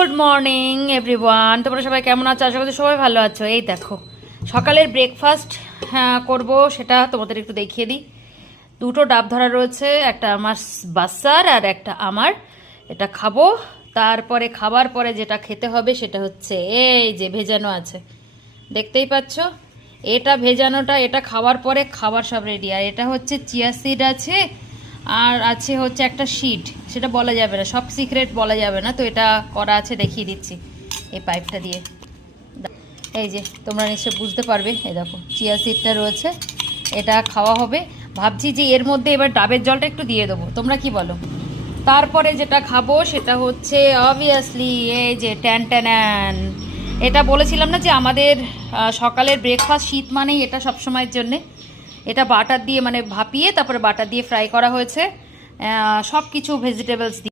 Good morning everyone, তোমরা সবাই কেমন আছো? আশা করছি সবাই ভালো আছো। এই দেখো সকালের ব্রেকফাস্ট করব, সেটা তোমাদের একটু দেখিয়ে দিই। দুটো ডাব ধরা রয়েছে, একটা আমার বাচ্চার আর একটা আমার। এটা খাবো, তারপরে খাবার পরে যেটা খেতে হবে সেটা হচ্ছে এই যে ভেজানো আছে, দেখতেই পাচ্ছ। এটা ভেজানোটা, এটা খাওয়ার পরে খাবার সব রেডি। আর এটা হচ্ছে চিয়া সিড আছে, আর আছে হচ্ছে একটা শিট, সেটা বলা যাবে না, সব সিক্রেট বলা যাবে না। তো এটা করা আছে, দেখিয়ে দিচ্ছি এই পাইপটা দিয়ে। এই যে তোমরা নিশ্চয় বুঝতে পারবে, এই দেখো চিয়া সিডটা রয়েছে, এটা খাওয়া হবে। ভাবছি যে এর মধ্যে এবার ডাবের জলটা একটু দিয়ে দেবো, তোমরা কি বলো? তারপরে যেটা খাবো সেটা হচ্ছে অবভিয়াসলি এই যে ট্যান ট্যান। এটা বলেছিলাম না যে আমাদের সকালের ব্রেকফাস্ট শীত মানেই এটা সবসময়ের জন্যে। এটা বাটার দিয়ে মানে ভাপিয়ে তারপরে বাটার দিয়ে ফ্রাই করা হয়েছে, সব কিছু ভেজিটেবলস দিয়ে।